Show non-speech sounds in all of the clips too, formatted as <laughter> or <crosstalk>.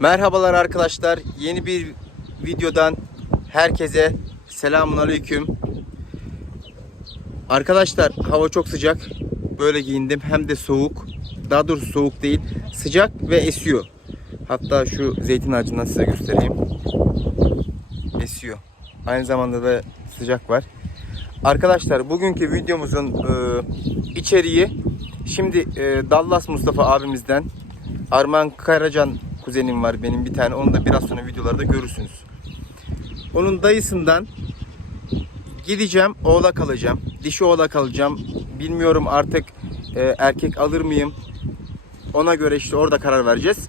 Merhabalar arkadaşlar. Yeni bir videodan herkese selamun aleyküm. Arkadaşlar hava çok sıcak. Böyle giyindim. Hem de soğuk. Daha doğrusu soğuk değil. Sıcak ve esiyor. Hatta şu zeytin ağacından size göstereyim. Esiyor. Aynı zamanda da sıcak var. Arkadaşlar bugünkü videomuzun e, içeriği şimdi e, Dallas Mustafa abimizden Arman Karacan kuzenim var benim bir tane. Onu da biraz sonra videolarda görürsünüz. Onun dayısından gideceğim oğlak alacağım. Dişi oğlak alacağım. Bilmiyorum artık e, erkek alır mıyım? Ona göre işte orada karar vereceğiz.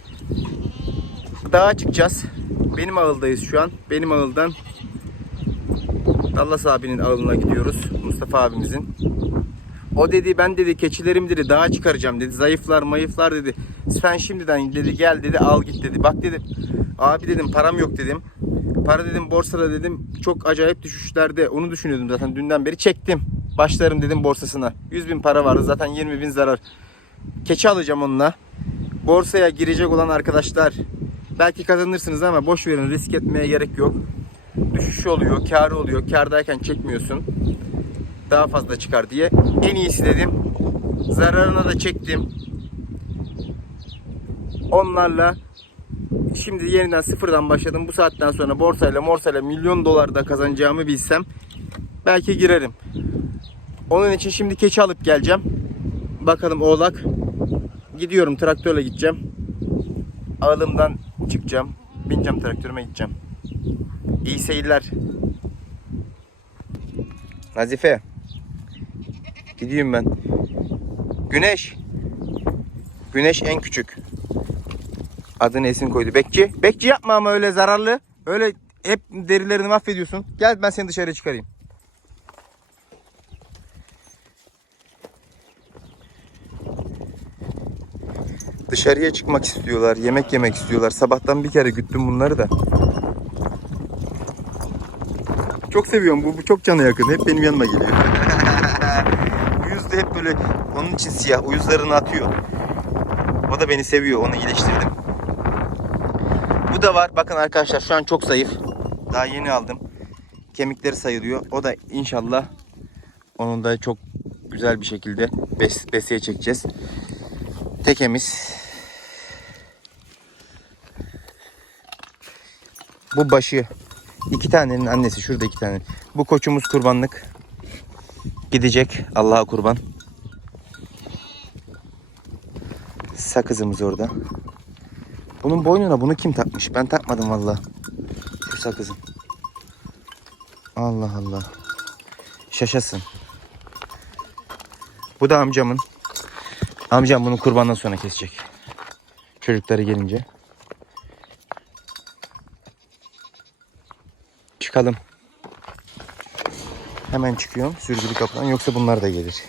Dağa çıkacağız. Benim ağıldayız şu an. Benim ağıldan Dallas abinin ağılına gidiyoruz. Mustafa abimizin. O dedi ben dedi keçilerim dedi dağa çıkaracağım dedi. Zayıflar mayıflar dedi. Sen şimdiden dedi gel dedi al git dedi. Bak dedim abi dedim param yok dedim. Para dedim borsada dedim çok acayip düşüşlerde onu düşünüyordum zaten dünden beri çektim. Başlarım dedim borsasına. 100 bin para vardı zaten 20 bin zarar. Keçi alacağım onunla. Borsaya girecek olan arkadaşlar belki kazanırsınız ama boş verin risk etmeye gerek yok. Düşüş oluyor, karı oluyor. Kardayken çekmiyorsun daha fazla çıkar diye. En iyisi dedim. Zararına da çektim. Onlarla şimdi yeniden sıfırdan başladım. Bu saatten sonra borsayla morsayla milyon dolar da kazanacağımı bilsem belki girerim. Onun için şimdi keçi alıp geleceğim. Bakalım oğlak. Gidiyorum traktörle gideceğim. Ağılımdan çıkacağım. Bineceğim traktörüme gideceğim. İyi seyirler. Nazife. Gidiyorum ben. Güneş. Güneş en küçük. Adını Esin koydu. Bekçi. Bekçi yapma ama öyle zararlı. Öyle hep derilerini mahvediyorsun. Gel ben seni dışarı çıkarayım. Dışarıya çıkmak istiyorlar. Yemek yemek istiyorlar. Sabahtan bir kere güttüm bunları da. Çok seviyorum. Bu, bu çok cana yakın. Hep benim yanıma geliyor. <laughs> Uyuz da hep böyle onun için siyah. Uyuzlarını atıyor. O da beni seviyor. Onu iyileştirdim. Bu da var. Bakın arkadaşlar şu an çok zayıf. Daha yeni aldım. Kemikleri sayılıyor. O da inşallah onun da çok güzel bir şekilde bes beseye çekeceğiz. Tekemiz. Bu başı. İki tanenin annesi şurada iki tane. Bu koçumuz kurbanlık. Gidecek Allah'a kurban. Sakızımız orada. Bunun boynuna bunu kim takmış? Ben takmadım valla. Şu sakızın. Allah Allah. Şaşasın. Bu da amcamın. Amcam bunu kurbandan sonra kesecek. Çocukları gelince. Çıkalım. Hemen çıkıyorum sürgülü kapıdan yoksa bunlar da gelir.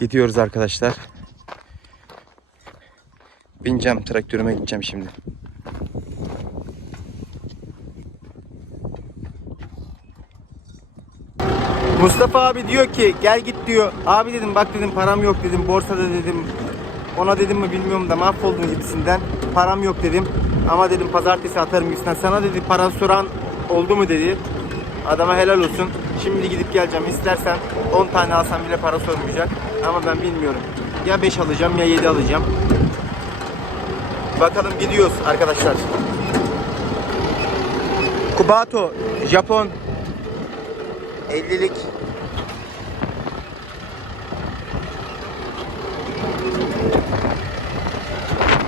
Gidiyoruz arkadaşlar. Bineceğim traktörüme gideceğim şimdi. Mustafa abi diyor ki gel git diyor. Abi dedim bak dedim param yok dedim borsada dedim. Ona dedim mi bilmiyorum da mahvoldum gibisinden. Param yok dedim. Ama dedim pazartesi atarım gibisinden. Sana dedi para soran oldu mu dedi. Adama helal olsun. Şimdi gidip geleceğim. İstersen 10 tane alsam bile para sormayacak. Ama ben bilmiyorum. Ya 5 alacağım ya 7 alacağım. Bakalım gidiyoruz arkadaşlar. Kubato, Japon 50'lik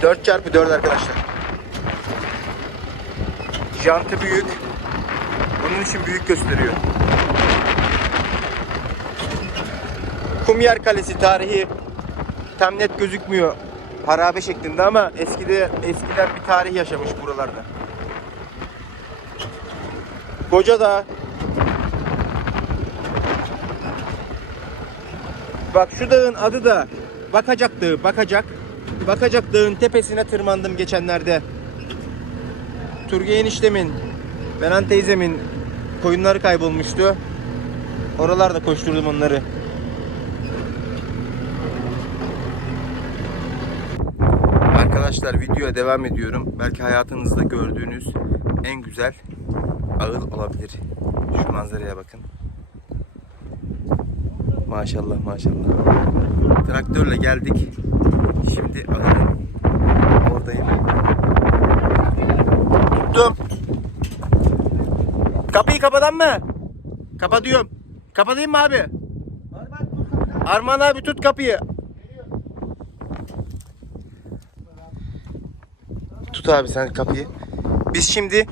Dört çarpı dört arkadaşlar. Jantı büyük. Bunun için büyük gösteriyor. Kumyer Kalesi tarihi tam net gözükmüyor harabe şeklinde ama eskide eskiden bir tarih yaşamış buralarda. Koca da Bak şu dağın adı da Bakacak Dağı, Bakacak. Bakacak Dağı'nın tepesine tırmandım geçenlerde. Turgay eniştemin, Benan teyzemin koyunları kaybolmuştu. Oralarda koşturdum onları. Arkadaşlar videoya devam ediyorum. Belki hayatınızda gördüğünüz en güzel ağıl olabilir. Şu manzaraya bakın. Maşallah maşallah. Traktörle geldik. Şimdi ağılım. Oradayım. Tuttum. Kapıyı kapatan mı? Kapatıyorum. Kapatayım mı abi? Arman abi tut kapıyı. Tut abi sen kapıyı. Biz şimdi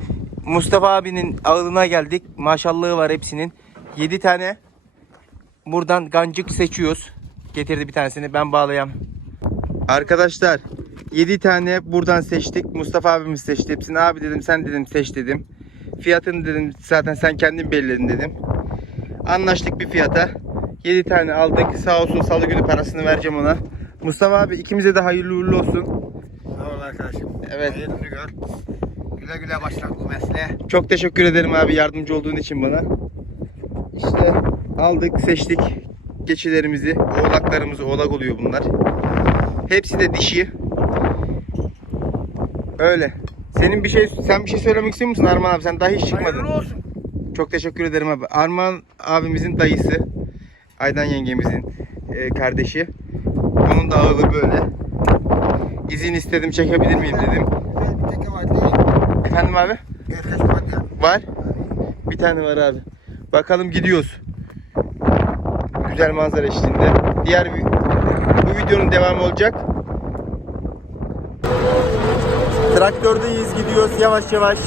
Mustafa abinin ağılına geldik. Maşallahı var hepsinin. 7 tane buradan gancık seçiyoruz. Getirdi bir tanesini ben bağlayayım. Arkadaşlar 7 tane buradan seçtik. Mustafa abimiz seçti hepsini. Abi dedim sen dedim seç dedim. Fiyatını dedim zaten sen kendin belirledin dedim. Anlaştık bir fiyata. 7 tane aldık. Sağ olsun salı günü parasını vereceğim ona. Mustafa abi ikimize de hayırlı uğurlu olsun. Sağ ol arkadaşım. Evet. Hayırlı gör. Güle güle başla bu mesleğe. Çok teşekkür ederim abi yardımcı olduğun için bana. İşte aldık, seçtik keçilerimizi. Oğlaklarımız oğlak oluyor bunlar. Hepsi de dişi. Öyle. Senin bir şey sen bir şey söylemek istiyor musun Arman abi? Sen daha hiç çıkmadın. Hayırlı olsun. Çok teşekkür ederim abi. Arman abimizin dayısı. Aydan yengemizin e, kardeşi. Onun da ağılı böyle. İzin istedim çekebilir miyim dedim. Bir teke var değil. Efendim abi? Var. Bir tane var abi. Bakalım gidiyoruz. Güzel manzara eşliğinde. Diğer bu videonun devamı olacak. Traktördeyiz gidiyoruz yavaş yavaş.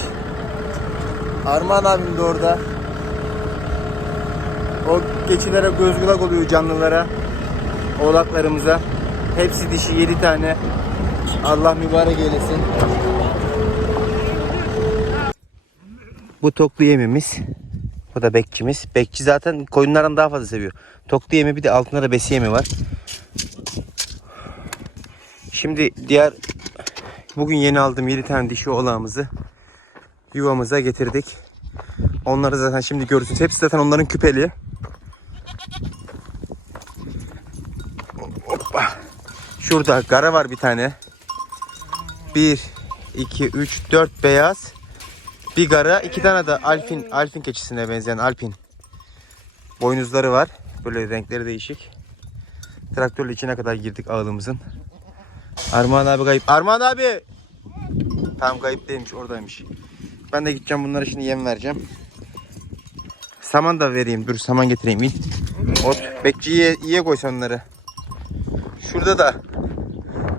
Armağan abim de orada. O keçilere göz kulak oluyor canlılara. Oğlaklarımıza. Hepsi dişi 7 tane. Allah mübarek eylesin. Bu toklu yemimiz. Bu da bekçimiz. Bekçi zaten koyunlardan daha fazla seviyor. Toklu yemi bir de altında da besi yemi var. Şimdi diğer bugün yeni aldığım 7 tane dişi oğlağımızı yuvamıza getirdik. Onları zaten şimdi görürsünüz. Hepsi zaten onların küpeli. Şurada gara var bir tane. 1 2 3 4 beyaz. Bir gara, iki tane de alfin alfin keçisine benzeyen alpin boynuzları var. Böyle renkleri değişik. Traktörle içine kadar girdik ağılımızın. Armağan abi kayıp. Armağan abi! Tam kayıp değilmiş oradaymış. Ben de gideceğim bunlara şimdi yem vereceğim. Saman da vereyim. Dur saman getireyim. İn. Ot. Bekçiye iyiye koy sen onları. Şurada da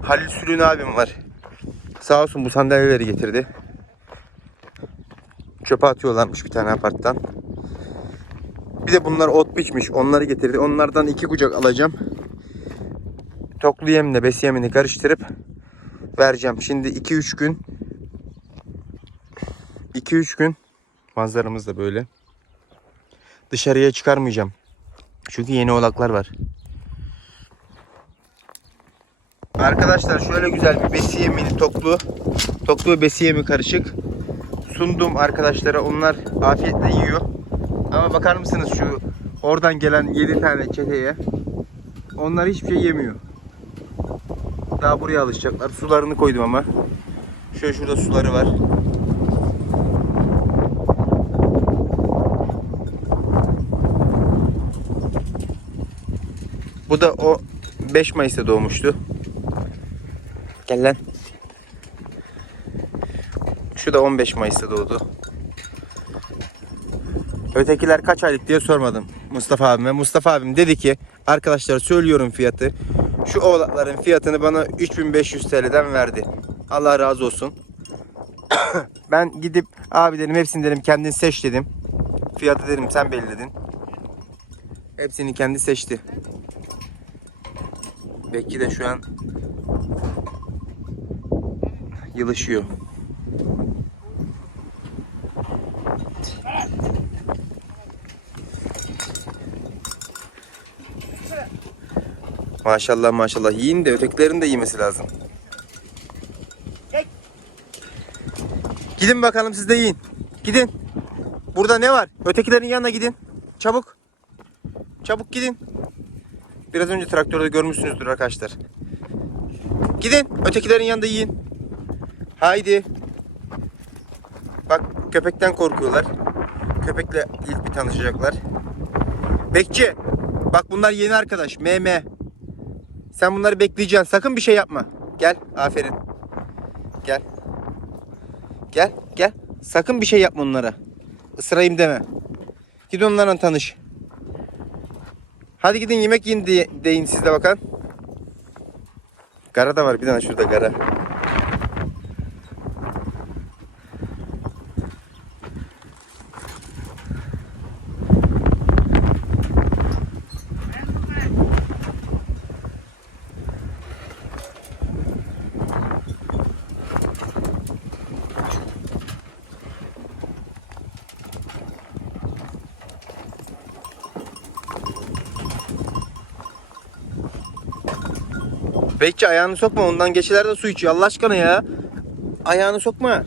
Halil Sülün abim var. Sağ olsun bu sandalyeleri getirdi. Çöpe atıyorlarmış bir tane aparttan. Bir de bunlar ot biçmiş. Onları getirdi. Onlardan iki kucak alacağım. Toklu yemle besi yemini karıştırıp vereceğim. Şimdi 2-3 gün 2-3 gün manzaramız da böyle. Dışarıya çıkarmayacağım. Çünkü yeni oğlaklar var. Arkadaşlar şöyle güzel bir besi yemini toklu. Toklu ve besi yemi karışık sundum arkadaşlara. Onlar afiyetle yiyor. Ama bakar mısınız şu oradan gelen 7 tane çeteye. Onlar hiçbir şey yemiyor. Daha buraya alışacaklar. Sularını koydum ama. Şöyle şurada suları var. Bu da o 5 Mayıs'ta doğmuştu. Gel lan. Şu da 15 Mayıs'ta doğdu. Ötekiler kaç aylık diye sormadım Mustafa abime. Mustafa abim dedi ki arkadaşlar söylüyorum fiyatı. Şu oğlakların fiyatını bana 3500 TL'den verdi. Allah razı olsun. <coughs> ben gidip abi dedim hepsini dedim kendin seç dedim. Fiyatı dedim sen belirledin. Hepsini kendi seçti. Bekki de şu an yılışıyor. Maşallah maşallah yiyin de ötekilerin de yemesi lazım. Gidin bakalım siz de yiyin. Gidin. Burada ne var? Ötekilerin yanına gidin. Çabuk. Çabuk gidin. Biraz önce traktörde görmüşsünüzdür arkadaşlar. Gidin. Ötekilerin yanında yiyin. Haydi. Bak köpekten korkuyorlar. Köpekle ilk bir tanışacaklar. Bekçi. Bak bunlar yeni arkadaş. MM. Sen bunları bekleyeceksin. Sakın bir şey yapma. Gel. Aferin. Gel. Gel. Gel. Sakın bir şey yapma onlara. Isırayım deme. Gidin onlarla tanış. Hadi gidin yemek yiyin deyin siz de bakalım. Gara da var bir tane şurada gara. Bekçi ayağını sokma ondan geçelerde su içiyor Allah aşkına ya. Ayağını sokma.